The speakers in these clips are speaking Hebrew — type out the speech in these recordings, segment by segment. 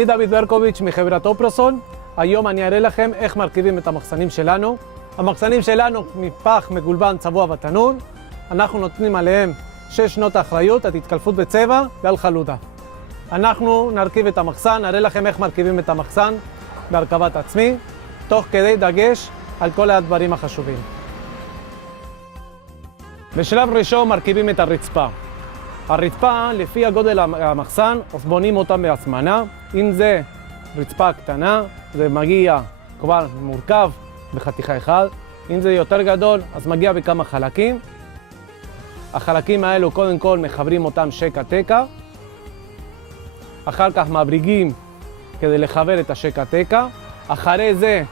אני דוד ברקוביץ' מחברת אופרסון. היום אני אראה לכם איך מרכיבים את המחסנים שלנו. המחסנים שלנו מפח מגולבן צבוע ותנור. אנחנו נותנים עליהם 6 שנות האחריות, התתקלפות בצבע ועל חלודה. אנחנו נרכיב את המחסן, נראה לכם איך מרכיבים את המחסן בהרכבת עצמי, תוך כדי דגש על כל הדברים החשובים. בשלב ראשון מרכיבים את הרצפה. הרצפה, לפי הגודל המחסן, אז בונים אותה בהזמנה. אם זה רצפה קטנה, זה מגיע כבר מורכב בחתיכה אחת. אם זה יותר גדול, אז מגיע בכמה חלקים. החלקים האלו קודם כל מחברים אותם שקע-תקע. אחר כך מבריגים כדי לחבר את השקע-תקע. אחרי זה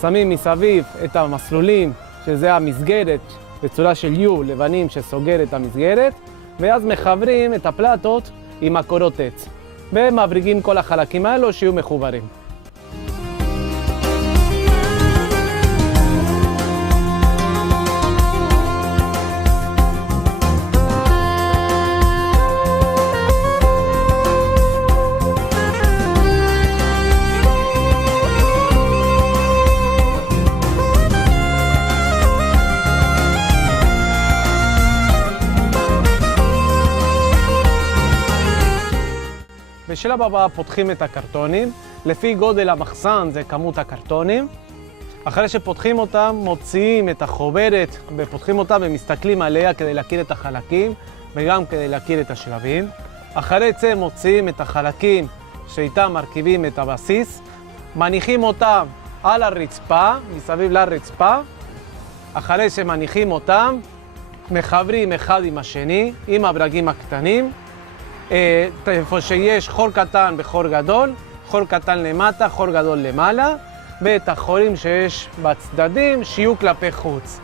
שמים מסביב את המסלולים, שזה המסגרת בצורה של U לבנים שסוגר את המסגרת. ואז מחברים את הפלטות עם הקורות עץ. ומבריגים כל החלקים האלו שיהיו מחוברים. בשלב הבא פותחים את הקרטונים. לפי גודל המחסן זה כמות הקרטונים. אחרי שפותחים אותם, מוציאים את החוברת ופותחים אותם ומסתכלים עליה כדי להכיר את החלקים וגם כדי להכיר את השלבים. אחרי זה מוציאים את החלקים שאיתם מרכיבים את הבסיס, מניחים אותם על הרצפה, מסביב לרצפה. אחרי שמניחים אותם, מחברים אחד עם השני עם הברגים הקטנים. איפה שיש חור קטן וחור גדול, חור קטן למטה, חור גדול למעלה, ואת החורים שיש בצדדים שיהיו כלפי חוץ.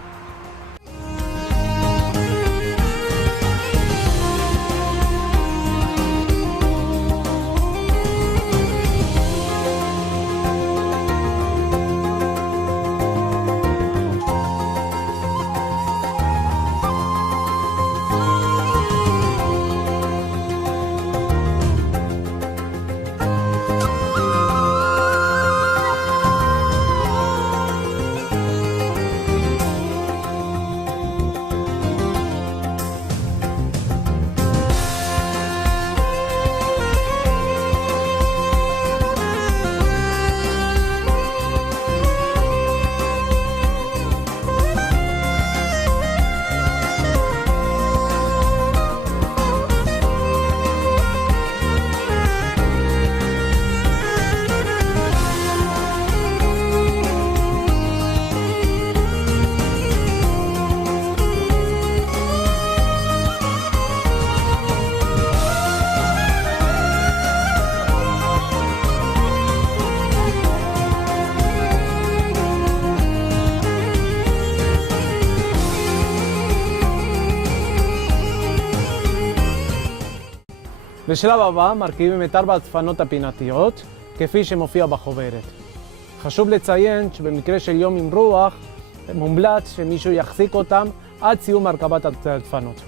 בשלב הבא מרכיבים את 4 הדפנות הפינתיות, כפי שמופיע בחוברת. חשוב לציין שבמקרה של יום עם רוח, מומלץ שמישהו יחזיק אותם עד סיום הרכבת הדפנות.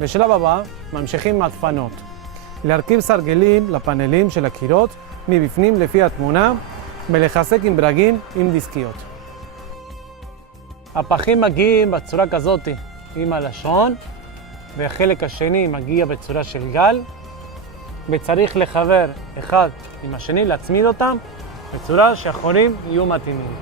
בשלב הבא ממשיכים עם הדפנות. להרכיב סרגלים לפאנלים של הקירות מבפנים לפי התמונה ולחזק עם ברגים עם דיסקיות. הפחים מגיעים בצורה כזאת עם הלשון, והחלק השני מגיע בצורה של גל, וצריך לחבר אחד עם השני, להצמיד אותם בצורה שהחורים יהיו מתאימים.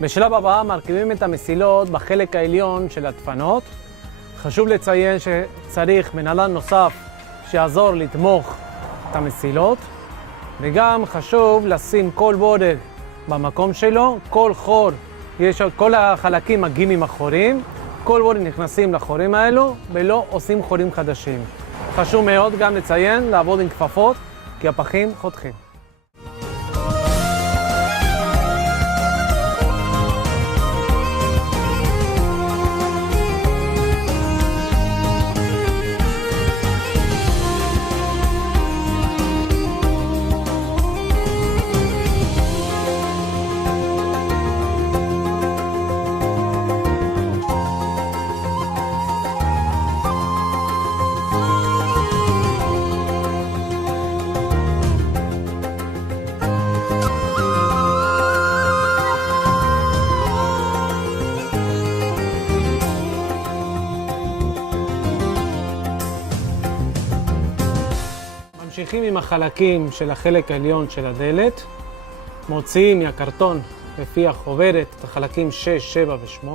בשלב הבא מרכיבים את המסילות בחלק העליון של הדפנות. חשוב לציין שצריך מנהלן נוסף שיעזור לתמוך את המסילות, וגם חשוב לשים כל בורג במקום שלו. כל חור, כל החלקים מגיעים עם החורים, כל בורג נכנסים לחורים האלו ולא עושים חורים חדשים. חשוב מאוד גם לציין לעבוד עם כפפות, כי הפחים חותכים. ממשיכים עם החלקים של החלק העליון של הדלת, מוציאים מהקרטון לפי החוברת את החלקים 6, 7 ו-8,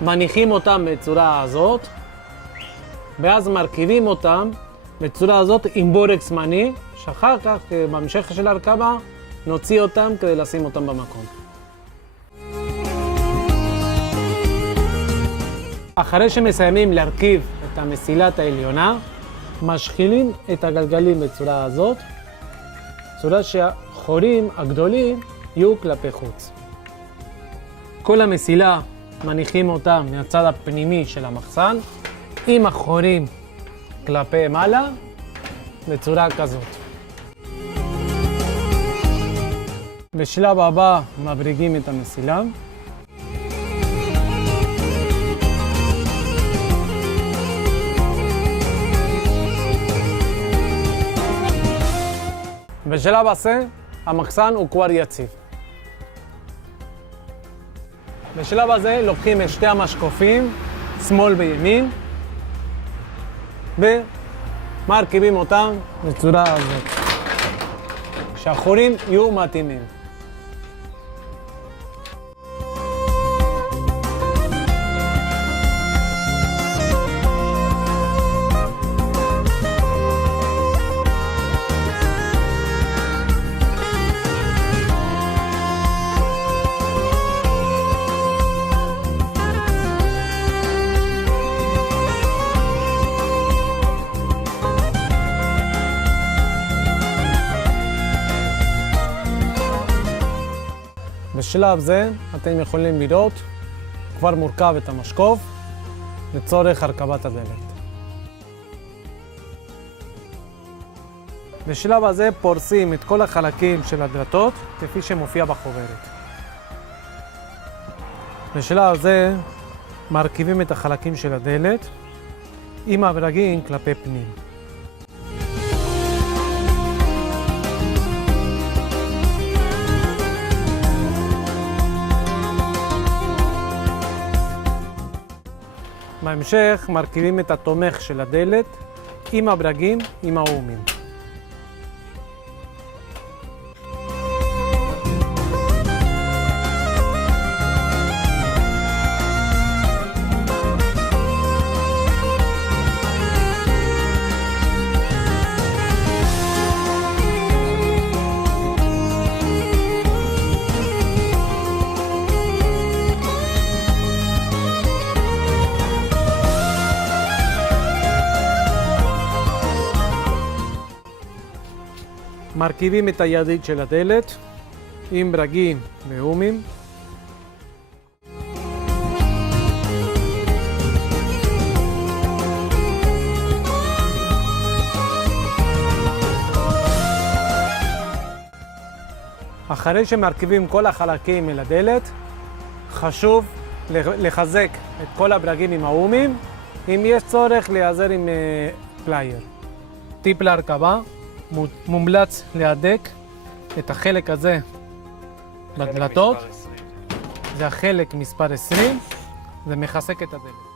מניחים אותם בצורה הזאת, ואז מרכיבים אותם בצורה הזאת עם בורג זמני, שאחר כך בהמשך של ההרכבה נוציא אותם כדי לשים אותם במקום. אחרי שמסיימים להרכיב את המסילת העליונה, משחילים את הגלגלים בצורה הזאת, בצורה שהחורים הגדולים יהיו כלפי חוץ. כל המסילה מניחים אותה מהצד הפנימי של המחסן, עם החורים כלפי מעלה, בצורה כזאת. בשלב הבא מבריגים את המסילה. בשלב הזה המחסן הוא כבר יציב. בשלב הזה לוקחים את שתי המשקופים, שמאל וימין, ומרכיבים אותם בצורה הזאת, שהחורים יהיו מתאימים. בשלב זה אתם יכולים לראות כבר מורכב את המשקוף לצורך הרכבת הדלת. בשלב הזה פורסים את כל החלקים של הדלתות כפי שמופיע בחוברת. בשלב זה מרכיבים את החלקים של הדלת עם הברגים כלפי פנים. בהמשך מרכיבים את התומך של הדלת עם הברגים, עם האומים. מרכיבים את הידית של הדלת עם ברגים ואומים. אחרי שמרכיבים כל החלקים אל הדלת, חשוב לחזק את כל הברגים עם האומים, אם יש צורך להיעזר עם פלייר. טיפ להרכבה, מומלץ להדק את החלק הזה בדלתות, זה החלק מספר 20, זה מחזק את הדלת.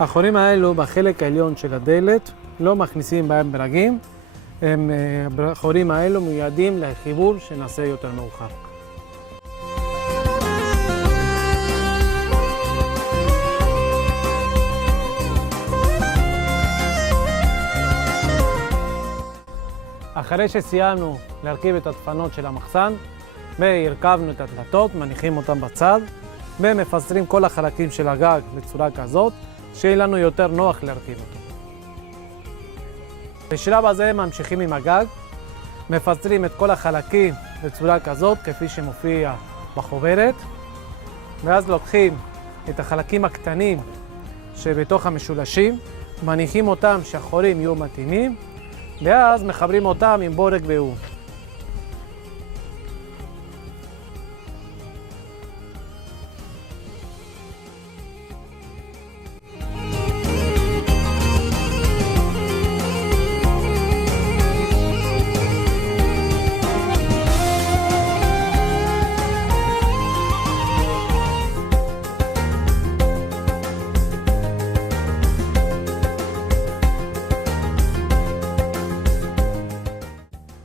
החורים האלו בחלק העליון של הדלת, לא מכניסים בהם ברגים. החורים האלו מיועדים לחיבור שנעשה יותר מאוחר. אחרי שסיימנו להרכיב את הדפנות של המחסן והרכבנו את הדלתות, מניחים אותם בצד ומפזרים כל החלקים של הגג בצורה כזאת שיהיה לנו יותר נוח להרכיב אותו. בשלב הזה ממשיכים עם הגג, מפזרים את כל החלקים בצורה כזאת כפי שמופיע בחוברת, ואז לוקחים את החלקים הקטנים שבתוך המשולשים, מניחים אותם שהחורים יהיו מתאימים, ואז מחברים אותם עם בורג ואום.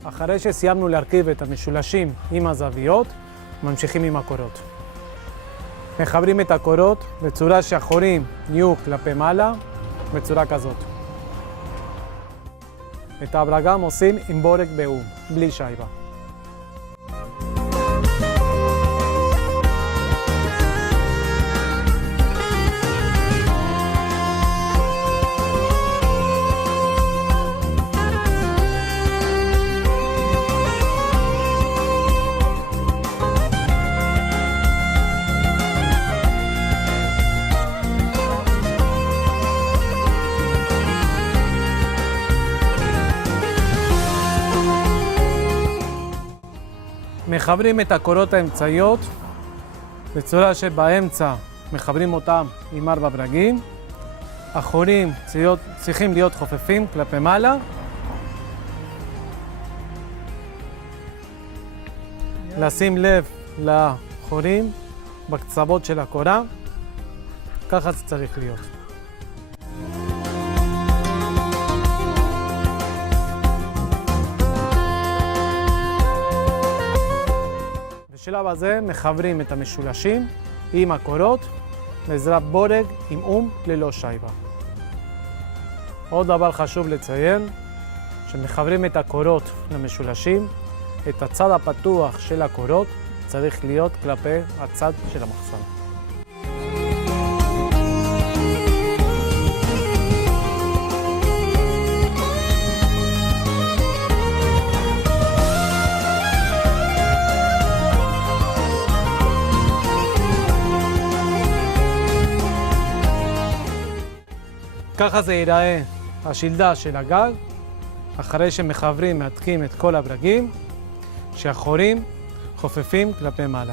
אחרי שסיימנו להרכיב את המשולשים עם הזוויות, ממשיכים עם הקורות. מחברים את הקורות בצורה שהחורים יהיו כלפי מעלה, בצורה כזאת. את הברגם עושים עם בורג באום, בלי שייבה. מחברים את הקורות האמצעיות בצורה שבאמצע מחברים אותם עם 4 ברגים. החורים צריכים להיות חופפים כלפי מעלה. לשים לב לחורים בקצוות של הקורה, ככה זה צריך להיות. בשלב הזה מחברים את המשולשים עם הקורות בעזרת בורג עם אום ללא שייבה. עוד דבר חשוב לציין, שמחברים את הקורות למשולשים, את הצד הפתוח של הקורות צריך להיות כלפי הצד של המחסן. ככה זה ייראה השלדה של הגג, אחרי שמחברים מהדקים את כל הברגים, שהחורים חופפים כלפי מעלה.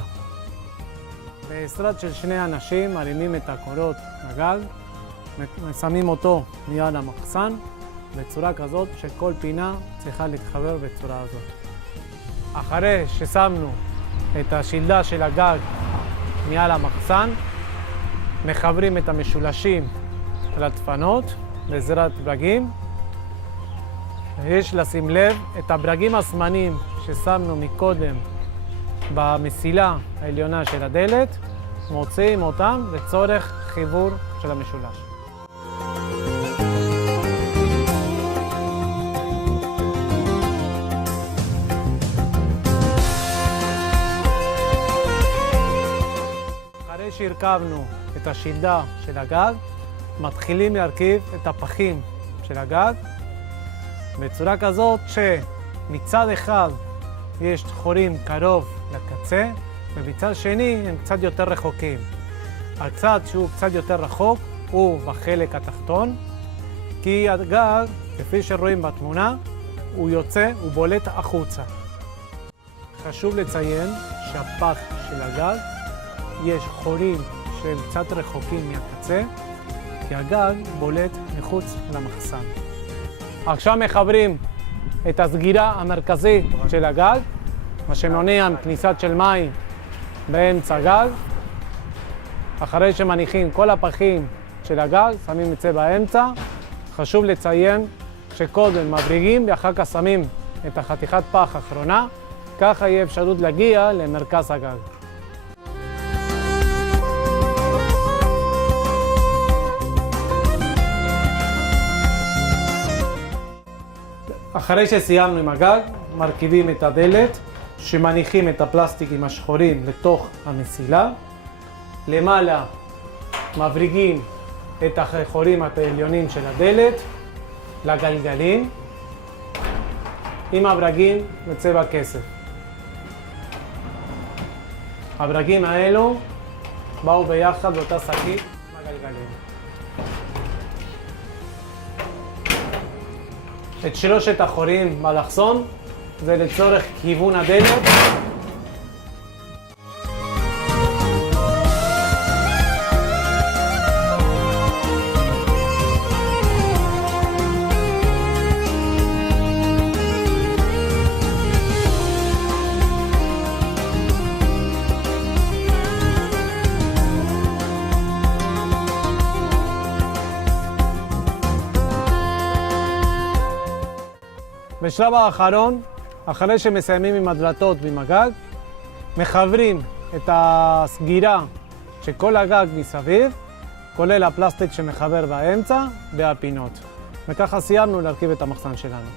בעזרת של 2 אנשים מרימים את הקורות לגג, שמים אותו מיד המחסן, בצורה כזאת שכל פינה צריכה להתחבר בצורה הזאת. אחרי ששמנו את השלדה של הגג מעל המחסן, מחברים את המשולשים לדפנות בעזרת ברגים. יש לשים לב את הברגים הזמניים ששמנו מקודם במסילה העליונה של הדלת, מוציאים אותם לצורך חיבור של המשולש. אחרי שהרכבנו את השלדה של הגג, מתחילים להרכיב את הפחים של הגג בצורה כזאת שמצד אחד יש חורים קרוב לקצה ובצד שני הם קצת יותר רחוקים. הצד שהוא קצת יותר רחוק הוא בחלק התחתון, כי הגג, כפי שרואים בתמונה, הוא יוצא, הוא בולט החוצה. חשוב לציין שהפח של הגג יש חורים שהם קצת רחוקים מהקצה, כי הגג בולט מחוץ למחסן. עכשיו מחברים את הסגירה המרכזית של הגג, מה שמונע כניסת של מים באמצע הגג. אחרי שמניחים כל הפחים של הגג, שמים את זה באמצע. חשוב לציין שקודם מבריגים ואחר כך שמים את החתיכת פח האחרונה, ככה יהיה אפשרות להגיע למרכז הגג. אחרי שסיימנו עם הגג, מרכיבים את הדלת, שמניחים את הפלסטיקים השחורים לתוך המסילה. למעלה מבריגים את החורים העליונים של הדלת לגלגלים עם הברגים בצבע כסף. הברגים האלו באו ביחד באותה שקית עם הגלגלים. את שלושת החורים באלכסון זה לצורך כיוון הדלת. בשלב האחרון, אחרי שמסיימים עם הדלתות ועם הגג, מחברים את הסגירה של כל הגג מסביב, כולל הפלסטיק שמחבר באמצע והפינות. וככה סיימנו להרכיב את המחסן שלנו.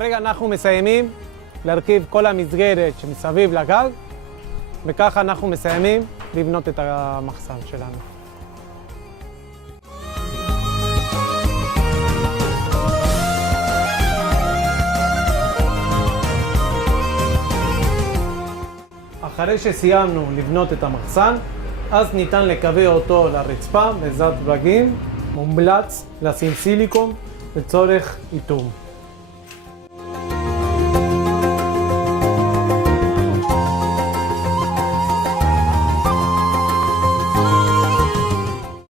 כרגע אנחנו מסיימים להרכיב כל המסגרת שמסביב לגג, וככה אנחנו מסיימים לבנות את המחסן שלנו. אחרי שסיימנו לבנות את המחסן, אז ניתן לקבע אותו לרצפה בעזרת ברגים. מומלץ לשים סיליקון לצורך איתום.